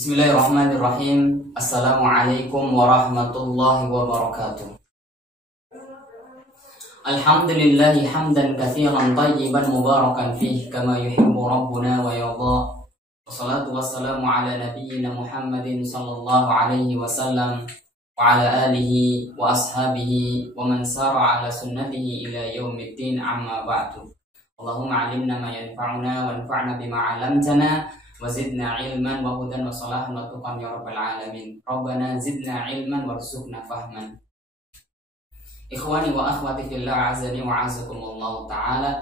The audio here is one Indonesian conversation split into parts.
Bismillahirrahmanirrahim. Assalamualaikum warahmatullahi wabarakatuh. Alhamdulillahi hamdan katsiran tayyiban mubarakan fih kama yuhibbu rabbuna wa yarda. Wassalatu wassalamu ala nabiyyina Muhammadin sallallahu alaihi wasallam wa ala alihi wa ashabihi wa man sara ala sunnatihi ila yaumiddin, amma ba'du. Allahumma 'allimna ma yanfa'una wanfa'na bima 'allamtana wa zidna ilman wa hudan wa salahan wa tuqan ya rabbal alamin. Rabbana zidna ilman warzuqna fahman. Ikhwani wa akhwati fillah, azani wa azakumullah ta'ala.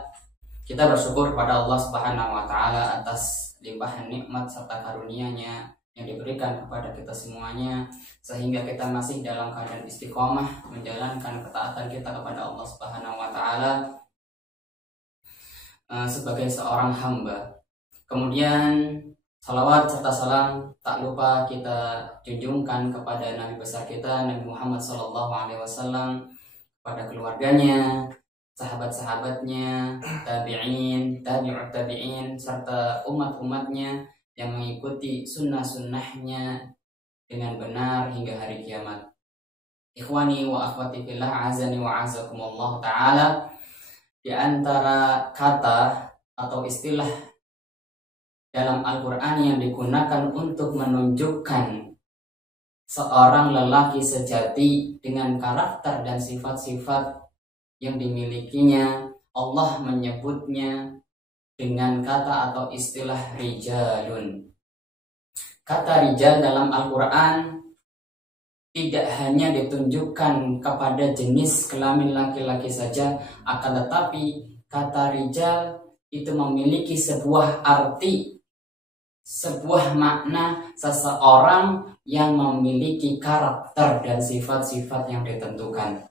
Kita bersyukur kepada Allah Subhanahu wa ta'ala atas limpahan nikmat serta karunia-Nya yang diberikan kepada kita semuanya, sehingga kita masih dalam keadaan istiqomah menjalankan ketaatan kita kepada Allah Subhanahu wa ta'ala sebagai seorang hamba. Kemudian salawat serta salam tak lupa kita junjungkan kepada Nabi besar kita, Nabi Muhammad SAW, kepada keluarganya, sahabat-sahabatnya, tabi'in, tabi'ut tabi'in, serta umat-umatnya yang mengikuti sunnah-sunnahnya dengan benar hingga hari kiamat. Ikhwani wa akhwati fillah, azani wa azakumullah ta'ala. Di antara kata atau istilah dalam Al-Quran yang digunakan untuk menunjukkan seorang lelaki sejati dengan karakter dan sifat-sifat yang dimilikinya, Allah menyebutnya dengan kata atau istilah rijalun. Kata rijal dalam Al-Quran tidak hanya ditunjukkan kepada jenis kelamin laki-laki saja, akan tetapi kata rijal itu memiliki sebuah arti, sebuah makna, seseorang yang memiliki karakter dan sifat-sifat yang ditentukan.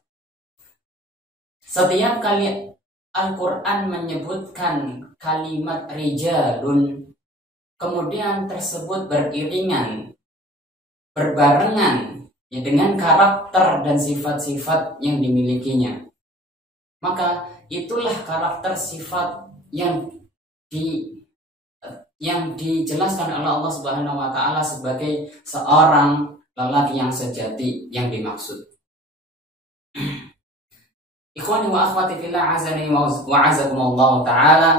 Setiap kali Al-Quran menyebutkan kalimat rijalun, kemudian tersebut beriringan, berbarengan ya, dengan karakter dan sifat-sifat yang dimilikinya, maka itulah karakter sifat yang dijelaskan oleh Allah Subhanahu wa ta'ala sebagai seorang lelaki yang sejati yang dimaksud. Ikhwani wa akhwati fillah, azani wa azakumullah ta'ala.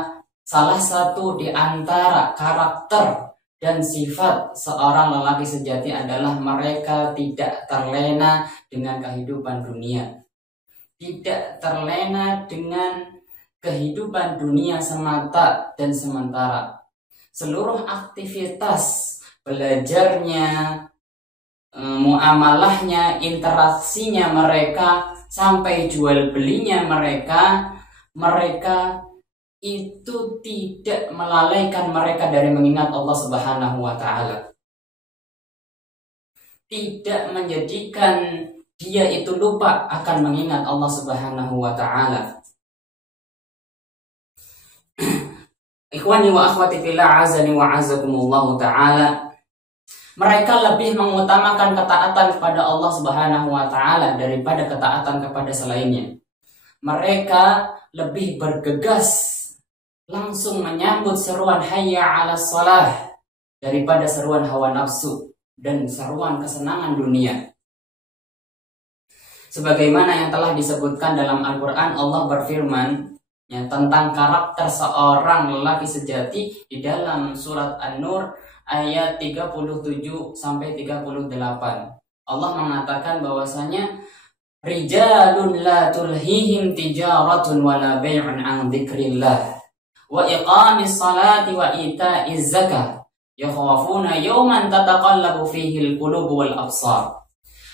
Salah satu di antara karakter dan sifat seorang lelaki sejati adalah mereka tidak terlena dengan kehidupan dunia, tidak terlena dengan kehidupan dunia semata dan sementara. Seluruh aktivitas belajarnya, muamalahnya, interaksinya mereka, sampai jual belinya mereka itu tidak melalaikan mereka dari mengingat Allah Subhanahu wa ta'ala. Tidak menjadikan dia itu lupa akan mengingat Allah Subhanahu wa ta'ala. Ikhwani wa akhwati fillah, azani wa azakumullah ta'ala. Mereka lebih mengutamakan ketaatan kepada Allah Subhanahu wa ta'ala daripada ketaatan kepada selainnya. Mereka lebih bergegas langsung menyambut seruan hayya 'alas shalah daripada seruan hawa nafsu dan seruan kesenangan dunia. Sebagaimana yang telah disebutkan dalam Al-Quran, Allah berfirman ya, tentang karakter seorang lelaki sejati di dalam surat An-Nur ayat 37 sampai 38. Allah mengatakan bahwasanya rijalun la tulhihim tijaratun wala bai'un an dzikrillah wa iqamis salati wa ita'iz zakah yakhafuna yawman tataqallabu fihi al-qulub wal absar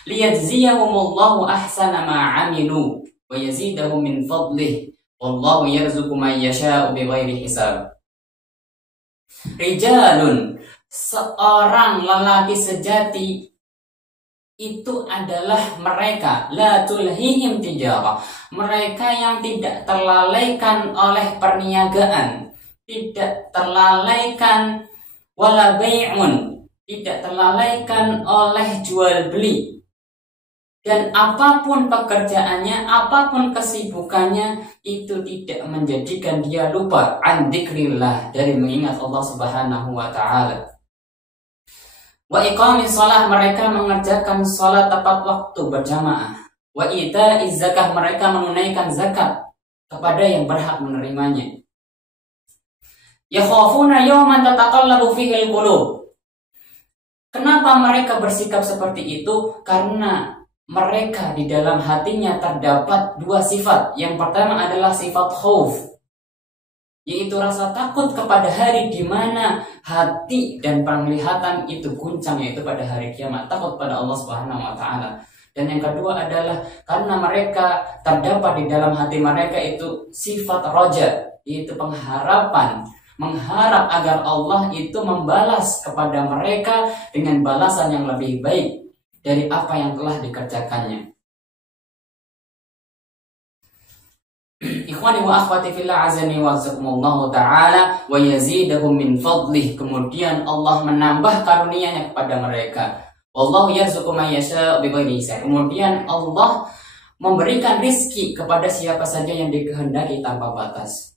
liyajziyahumullahu ahsana ma 'amilu wa yazidahum min fadlihi wallahu yarzuqu man yasha'u bighairi hisab. Rijalun, seorang lelaki sejati itu adalah mereka la tulhihim tijarah, mereka yang tidak terlalaikan oleh perniagaan, tidak terlalaikan wala bai'un, tidak terlalaikan oleh jual beli. Dan apapun pekerjaannya, apapun kesibukannya, itu tidak menjadikan dia lupa an dzikrillah, dari mengingat Allah Subhanahu wa ta'ala. Wa iqamis shalah, mereka mengerjakan salat tepat waktu berjamaah. Wa ita'iz zakah, mereka menunaikan zakat kepada yang berhak menerimanya. Yakhafuna yawman tataqallabu fihi al-qulub. Kenapa mereka bersikap seperti itu? Karena mereka di dalam hatinya terdapat dua sifat. Yang pertama adalah sifat khauf, yaitu rasa takut kepada hari di mana hati dan penglihatan itu guncang, yaitu pada hari kiamat, takut pada Allah Subhanahu wa taala. Dan yang kedua adalah karena mereka terdapat di dalam hati mereka itu sifat roja, yaitu pengharapan, mengharap agar Allah itu membalas kepada mereka dengan balasan yang lebih baik dari apa yang telah dikerjakannya. Ikhwani wa akhwati fillah, azani wa azakumullahu ta'ala wa yazidahum min fadlih. Kemudian Allah menambah karunia-Nya kepada mereka. Wallahu yarzuqu man yasha' bighairi hisab. Kemudian Allah memberikan rizki kepada siapa saja yang dikehendaki tanpa batas.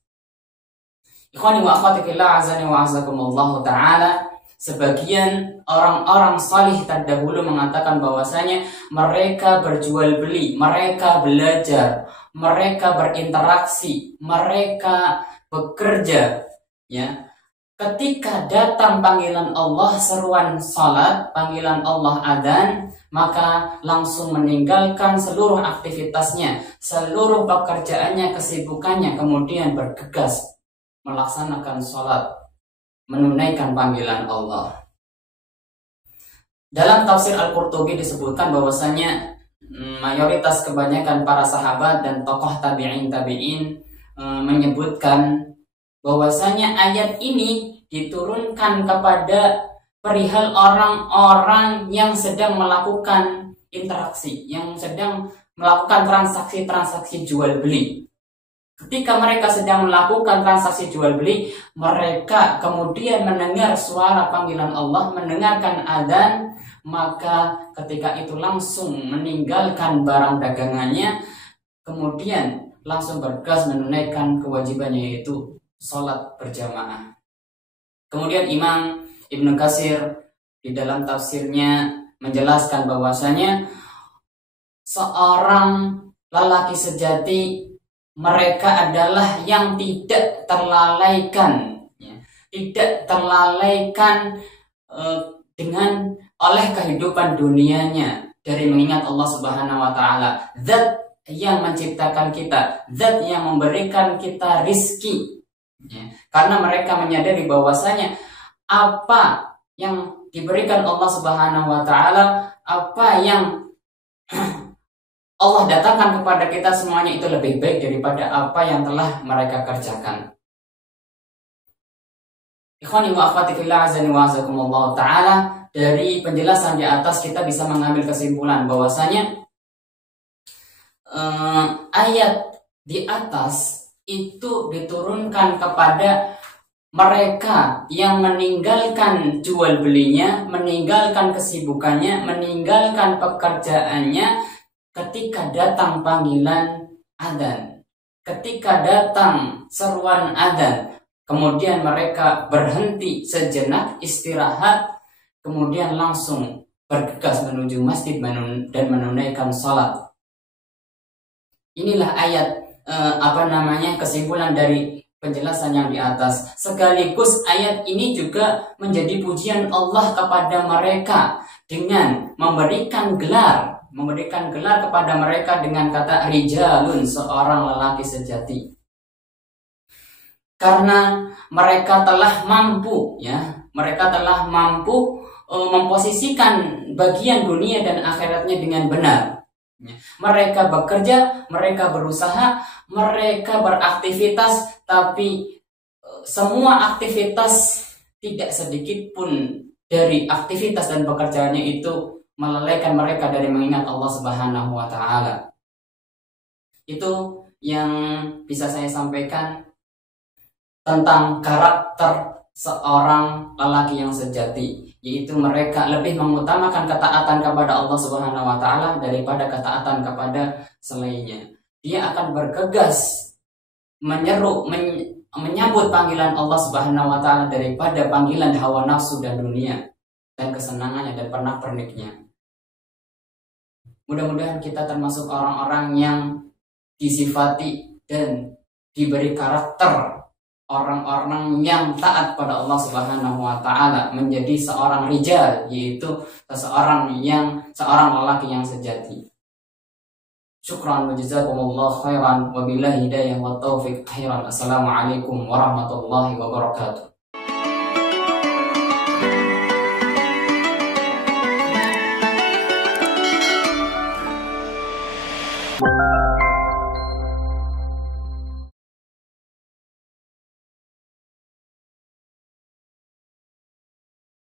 Ikhwani wa akhwati fillah, azani wa azakumullahu ta'ala, sebagian orang-orang salih terdahulu mengatakan bahwasanya mereka berjual beli, mereka belajar, mereka berinteraksi, mereka bekerja, ya. Ketika datang panggilan Allah, seruan salat, panggilan Allah adzan, maka langsung meninggalkan seluruh aktivitasnya, seluruh pekerjaannya, kesibukannya, kemudian bergegas melaksanakan salat, menunaikan panggilan Allah. Dalam tafsir Al-Qurtubi disebutkan bahwasanya mayoritas kebanyakan para sahabat dan tokoh tabi'in menyebutkan bahwasanya ayat ini diturunkan kepada perihal orang-orang yang sedang melakukan interaksi, yang sedang melakukan transaksi-transaksi jual beli. Ketika mereka sedang melakukan transaksi jual beli, mereka kemudian mendengar suara panggilan Allah, mendengarkan adzan, maka ketika itu langsung meninggalkan barang dagangannya, kemudian langsung bergegas menunaikan kewajibannya, yaitu sholat berjamaah. Kemudian Imam Ibnu Katsir di dalam tafsirnya menjelaskan bahwasanya seorang lelaki sejati, mereka adalah yang tidak terlalaikan, ya, tidak terlalaikan dengan oleh kehidupan dunianya dari mengingat Allah Subhanahu wa taala, zat yang menciptakan kita, zat yang memberikan kita rizki, ya. Karena mereka menyadari bahwasanya apa yang diberikan Allah Subhanahu wa taala, apa yang Allah datangkan kepada kita, semuanya itu lebih baik daripada apa yang telah mereka kerjakan. Ikhwani wa akhwati fillah, azani wa azakumullah ta'ala, dari penjelasan di atas kita bisa mengambil kesimpulan bahwasanya ayat di atas itu diturunkan kepada mereka yang meninggalkan jual belinya, meninggalkan kesibukannya, meninggalkan pekerjaannya ketika datang panggilan adzan, ketika datang seruan adzan, kemudian mereka berhenti sejenak, istirahat, kemudian langsung bergegas menuju masjid dan menunaikan salat. Inilah ayat kesimpulan dari penjelasan yang di atas. Sekaligus ayat ini juga menjadi pujian Allah kepada mereka dengan memberikan gelar kepada mereka dengan kata rijalun, seorang lelaki sejati. Karena mereka telah mampu, memposisikan bagian dunia dan akhiratnya dengan benar. Mereka bekerja, mereka berusaha, mereka beraktivitas, tapi semua aktivitas tidak sedikit pun dari aktivitas dan pekerjaannya itu melalaikan mereka dari mengingat Allah Subhanahu wa taala. Itu yang bisa saya sampaikan tentang karakter seorang lelaki yang sejati, yaitu mereka lebih mengutamakan ketaatan kepada Allah Subhanahu wa taala daripada ketaatan kepada selainnya. Dia akan bergegas menyambut panggilan Allah Subhanahu wa taala daripada panggilan hawa nafsu dan dunia. dan kesenangannya dan pernak-perniknya. Mudah-mudahan kita termasuk orang-orang yang disifati dan diberi karakter orang-orang yang taat pada Allah Subhanahu wa taala, menjadi seorang rijal, yaitu seorang lelaki yang sejati. Syukran wa jazakumullah khairan wa billahi hidayah wa taufiq khairan. Assalamualaikum warahmatullahi wabarakatuh.